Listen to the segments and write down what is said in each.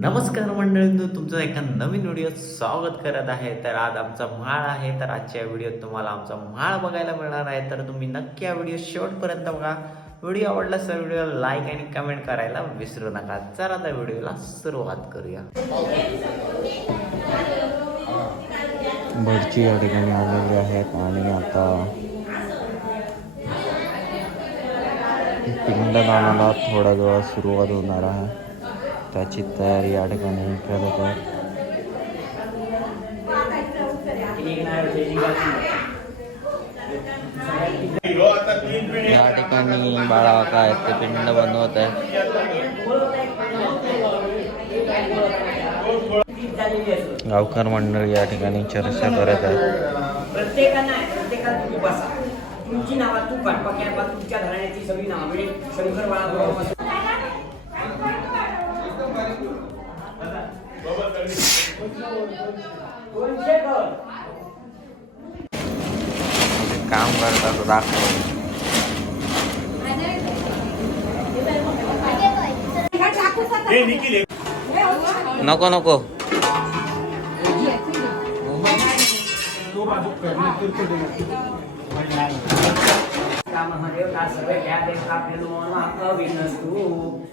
नमस्कार मंडळींनो तुमचं एका नवीन व्हिडिओत स्वागत करत आहे. तर आज आमचा म्हाळ आहे. तर आजच्या व्हिडिओत तुम्हाला आमचा म्हाळ बघायला मिळणार आहे. तर तुम्ही नक्की हा व्हिडिओ शेवटपर्यंत बघा. व्हिडिओ आवडला तर व्हिडिओ लाईक आणि कमेंट करायला विसरू नका. चला त्या व्हिडिओला सुरुवात करूया. भरची या ठिकाणी आलेली आहेत आणि आता पिंडदानाला थोड्या वेळात सुरुवात होणार आहे. त्याची तयारी या ठिकाणी करत आहे या ठिकाणी बाळा काय ते पिंड बनवत आहे. गावकर मंडळ या ठिकाणी चर्चा करत आहे प्रत्येकांना प्रत्येकाला तुम्ही बसा. तुमची नावा तू काटपाक्या तुमच्या घराण्याची सगळी नावं शंकर बाळा काम करतात दाखव नको नको का महादेव का सर्व घ्या देव का आपले मनोमन अविनस्तु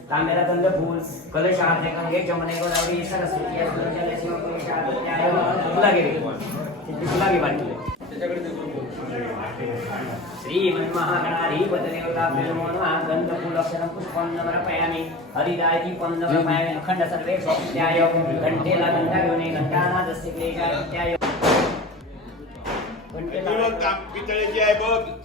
तांबेरा गंध फूल कलश आरते गंगे जमने गोदावरी सरस्वती या जल शिव पुरुषार्थ त्याय तुला गेली. तुला गे बाटली श्री महागणाधिपत देवता आपले मनोमन गंध फूल अक्षरम पुष्पं नमरपयामि हरिदायी पंदमरपयामि अखंड सर्वे स्वात्याय घंटेला घंटा घेऊन घंटानादस्य क्लेशाय त्याय घंटेला ती बघ काम पितळेची आहे बघ.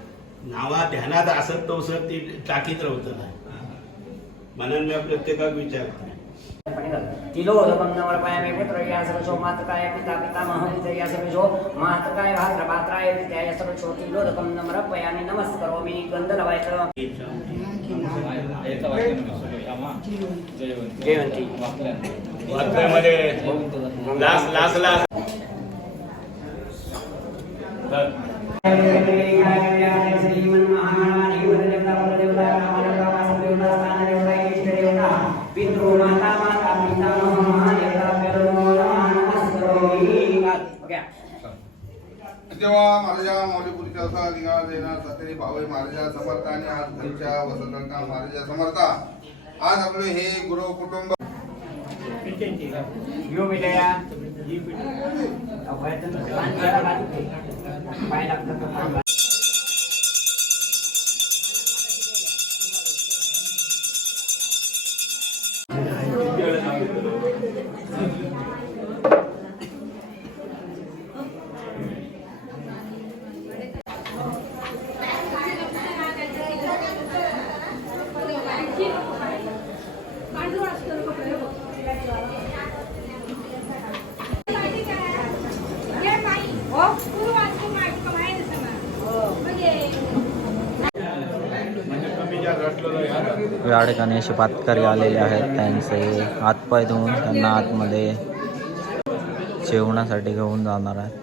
नावा ध्यानात असत तो सर ती टाकीत राहत नाही. म्हणून मी प्रत्येकाक विचारतो तिलोदकं नवरपायामि पुत्र या सर्वशो मातकाय पिता पितामहं या सर्वशो मातकाय भात्र भात्राय विद्याय सर्वशो तिलोदकं नमरपयामि नमस्करोमि गंध लावायचं जयवंती. वार्तेमध्ये लास लास लास. तेव्हा महाराजा मौलीपुरीच्या असा निघाला देणार सतरी भावे महाराजा समर्थ आणि आज घरच्या वसंतका महाराजा समर्थ. आज आपले हे गुरु कुटुंब यो या ठिकाणी असे पातकरी आलेले आहेत त्यांचे हातपाय धुवून त्यांना आतमध्ये जेवणासाठी घेऊन जाणार आहे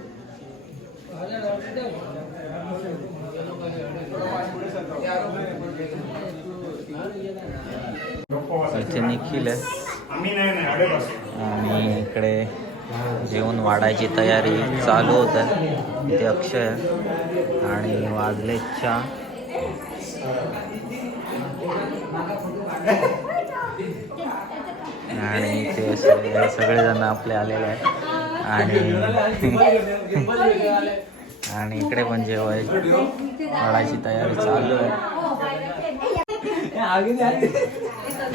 इथे निखिल आहे. आणि इकडे जेवण वाढायची तयारी चालू होत आहे. इथे अक्षय आहे. आणि वाजलेच्या आणि इथे सगळे सगळेजण आपले आलेले आहेत. आणि आणि इकडे पण जेवायची वाढायची तयारी चालू आहे.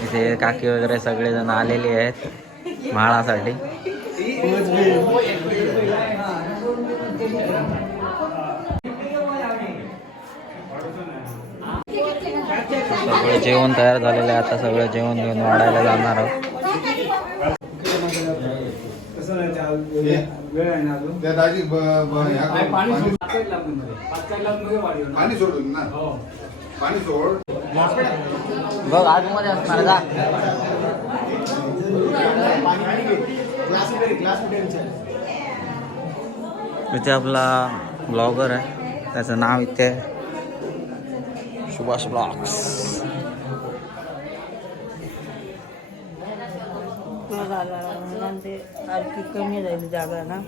इथे काकी वगैरे सगळेजण आलेले आहेत म्हाळासाठी सगळं जेवण तयार झालेलं आहे. आता सगळं जेवण घेऊन वाढायला जाणार आहोत. बघ आतमध्ये असणार इथे आपला ब्लॉगर आहे. त्याचं नाव इथे. सुभाष ब्लॉक्स आणखी कमी जाईल जागा ना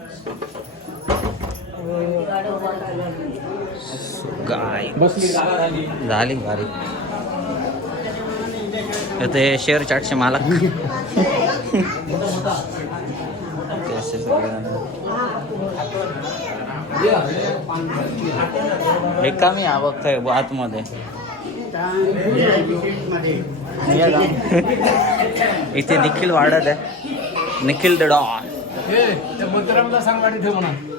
काय झाली भारी. ते शेअर चाटचे मालक ते असे सगळेजण. हे कमी हा बघतोय आतमध्ये. इथे निखिल वाढत आहे. निखिल द डॉन त्या